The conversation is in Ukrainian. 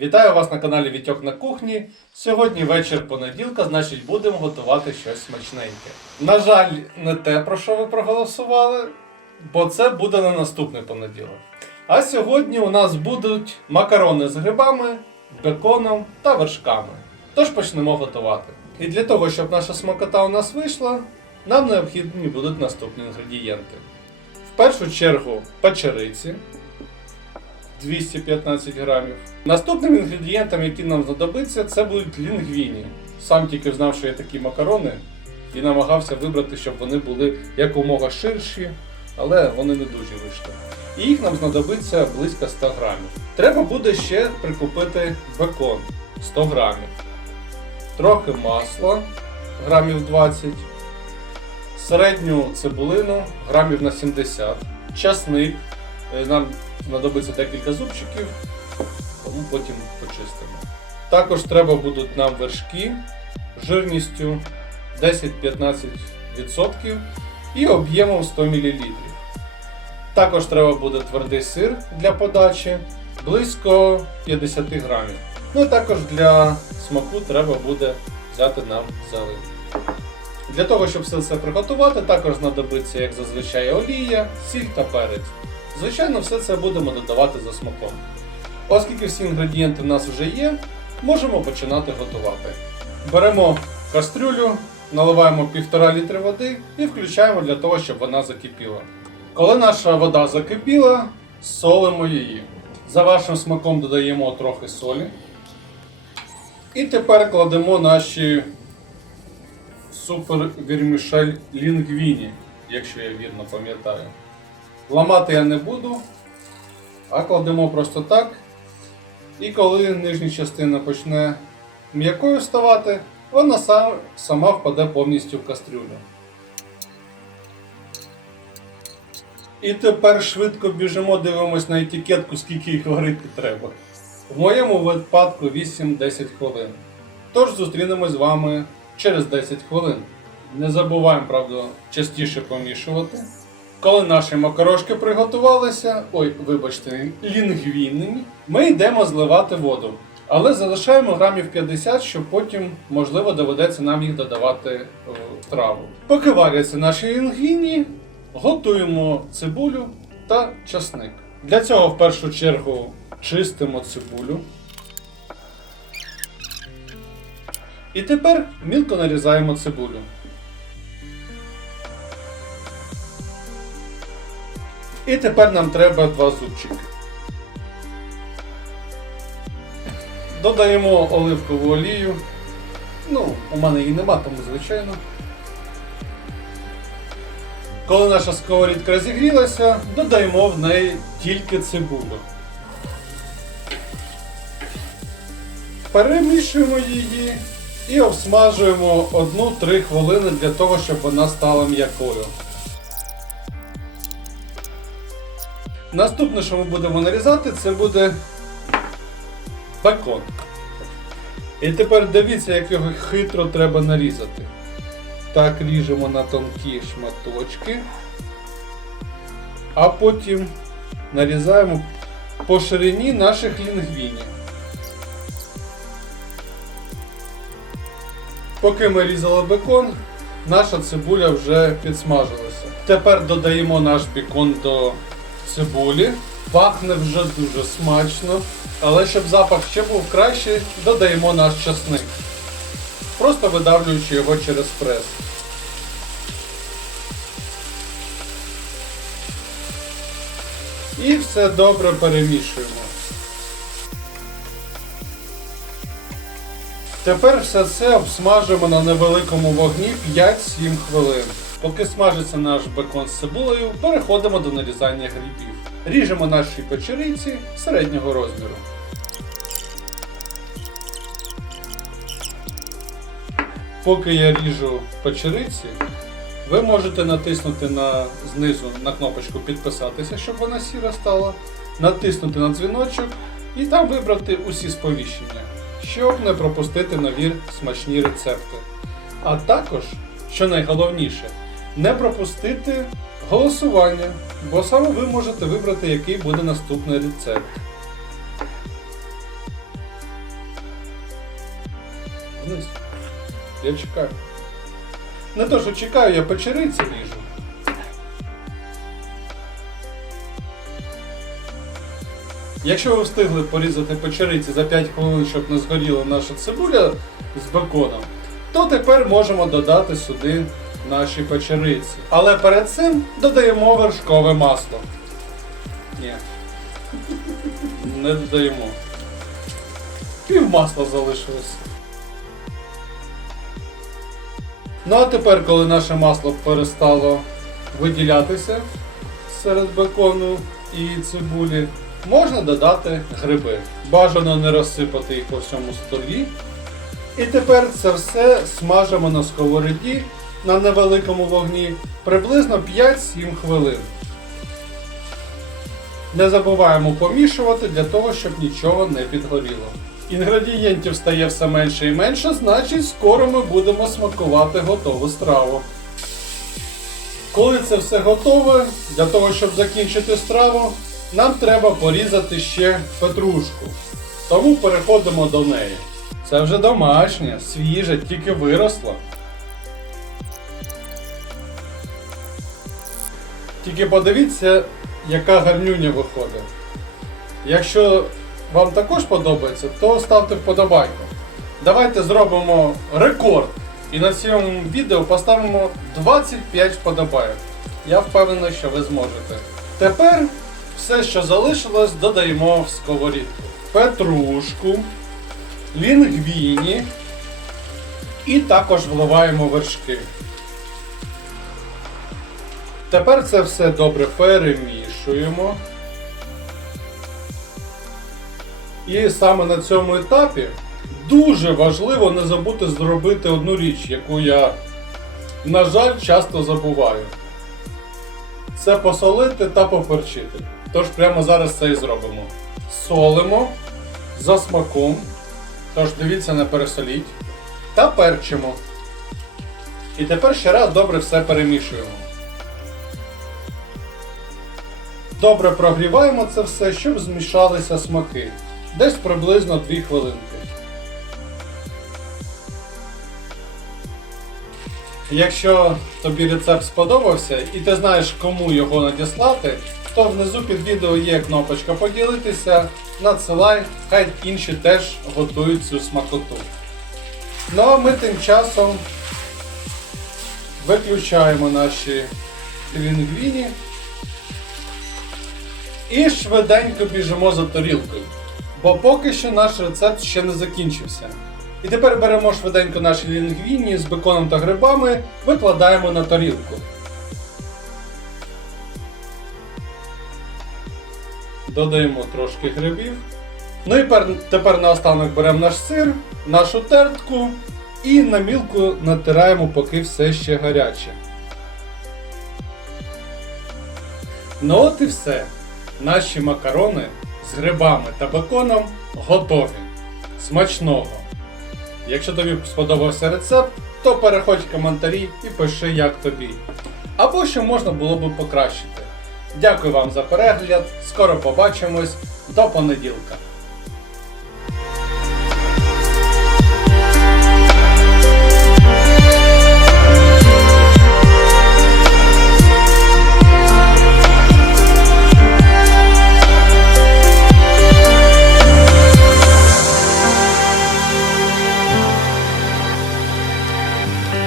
Вітаю вас на каналі Вітьок на кухні. Сьогодні вечір понеділка, значить будемо готувати щось смачненьке. На жаль, не те, про що ви проголосували, бо це буде на наступний понеділок. А сьогодні у нас будуть макарони з грибами, беконом та вершками. Тож почнемо готувати. І для того, щоб наша смакота у нас вийшла, нам необхідні будуть наступні інгредієнти. В першу чергу печериці 215 грамів. Наступним інгредієнтом, який нам знадобиться, це будуть лінгвіні. Сам тільки знав, що є такі макарони, і намагався вибрати, щоб вони були якомога ширші, але вони не дуже вийшли. І їх нам знадобиться близько 100 грамів. Треба буде ще прикупити бекон 100 грамів, трохи масла грамів 20, середню цибулину грамів на 70, часник Е, Нам знадобиться декілька зубчиків, тому потім почистимо. Також треба будуть нам вершки жирністю 10-15% і об'ємом 100 мл. Також треба буде твердий сир для подачі близько 50 грамів. Ну і також для смаку треба буде взяти нам зелень. Для того, щоб все це приготувати, також знадобиться, як зазвичай, олія, сіль та перець. Звичайно, все це будемо додавати за смаком. Оскільки всі інгредієнти в нас вже є, можемо починати готувати. Беремо кастрюлю, наливаємо 1,5 літри води і включаємо для того, щоб вона закипіла. Коли наша вода закипіла, солимо її. За вашим смаком додаємо трохи солі. І тепер кладемо наші супер вірмішель лінгвіні, якщо я вірно пам'ятаю. Ламати я не буду, а кладемо просто так. І коли нижня частина почне м'якою ставати, вона сама впаде повністю в кастрюлю. І тепер швидко біжимо, дивимось на етикетку, скільки їх варити треба. В моєму випадку 8-10 хвилин. Тож зустрінемось з вами через 10 хвилин. Не забуваємо, правда, частіше помішувати. Коли наші макарошки приготувалися, ой, вибачте, лінгвіни, ми йдемо зливати воду. Але залишаємо грамів 50, щоб потім, можливо, доведеться нам їх додавати в траву. Поки варяться наші лінгвіні, готуємо цибулю та часник. Для цього в першу чергу чистимо цибулю. І тепер мілко нарізаємо цибулю. І тепер нам треба два зубчики. Додаємо оливкову олію. Ну, у мене її нема, тому звичайно. Коли наша сковорідка розігрілася, додаємо в неї тільки цибулю. Перемішуємо її і обсмажуємо 1-3 хвилини для того, щоб вона стала м'якою. Наступне, що ми будемо нарізати, це буде бекон. І тепер дивіться, як його хитро треба нарізати. Так ріжемо на тонкі шматочки, а потім нарізаємо по ширині наших лінгвінів. Поки ми різали бекон, наша цибуля вже підсмажилася. Тепер додаємо наш бекон до цибулі. Пахне вже дуже смачно. Але щоб запах ще був кращий, додаємо наш часник. Просто видавлюючи його через прес. І все добре перемішуємо. Тепер все це обсмажуємо на невеликому вогні 5-7 хвилин. Поки смажиться наш бекон з цибулею, переходимо до нарізання грибів. Ріжемо наші печериці середнього розміру. Поки я ріжу печериці, ви можете натиснути на, знизу на кнопочку підписатися, щоб вона сіра стала, натиснути на дзвіночок і там вибрати усі сповіщення, щоб не пропустити нові смачні рецепти. А також, що найголовніше, не пропустити голосування, бо саме ви можете вибрати, який буде наступний рецепт. Вниз. Я чекаю. Не то, що чекаю, я печериці ріжу. Якщо ви встигли порізати печериці за 5 хвилин, щоб не згоріла наша цибуля з беконом, то тепер можемо додати сюди наші печериці. Але перед цим додаємо вершкове масло. Ні. Не додаємо. Пів масла залишилось. Ну а тепер, коли наше масло перестало виділятися серед бекону і цибулі, можна додати гриби. Бажано не розсипати їх по всьому столі. І тепер це все смажимо на сковороді на невеликому вогні приблизно 5-7 хвилин. Не забуваємо помішувати для того, щоб нічого не підгоріло. Інгредієнтів стає все менше і менше, значить скоро ми будемо смакувати готову страву. Коли це все готове, для того, щоб закінчити страву, нам треба порізати ще петрушку. Тому переходимо до неї. Це вже домашнє, свіже, тільки виросло. Тільки подивіться, яка гарнюня виходить. Якщо вам також подобається, то ставте вподобайку. Давайте зробимо рекорд. І на цьому відео поставимо 25 вподобайок. Я впевнений, що ви зможете. Тепер все, що залишилось, додаємо в сковорідку. Петрушку, лінгвіні і також вливаємо вершки. Тепер це все добре перемішуємо. І саме на цьому етапі дуже важливо не забути зробити одну річ, яку я, на жаль, часто забуваю. Це посолити та поперчити. Тож прямо зараз це і зробимо. Солимо за смаком. Тож дивіться, не пересоліть. Та перчимо. І тепер ще раз добре все перемішуємо. Добре прогріваємо це все, щоб змішалися смаки. Десь приблизно 2 хвилинки. Якщо тобі рецепт сподобався і ти знаєш, кому його надіслати, то внизу під відео є кнопочка поділитися, надсилай, хай інші теж готують цю смакоту. Ну а ми тим часом виключаємо наші лінгвіні і швиденько біжимо за тарілкою. Бо поки що наш рецепт ще не закінчився. І тепер беремо швиденько наші лінгвіні з беконом та грибами, викладаємо на тарілку. Додаємо трошки грибів. Ну і пер- тепер наостанок беремо наш сир, нашу тертку і на мілку натираємо, поки все ще гаряче. Ну от і все. Наші макарони з грибами та беконом готові. Смачного! Якщо тобі сподобався рецепт, то переходь в коментарі і пиши, як тобі. Або що можна було би покращити. Дякую вам за перегляд. Скоро побачимось. До понеділка.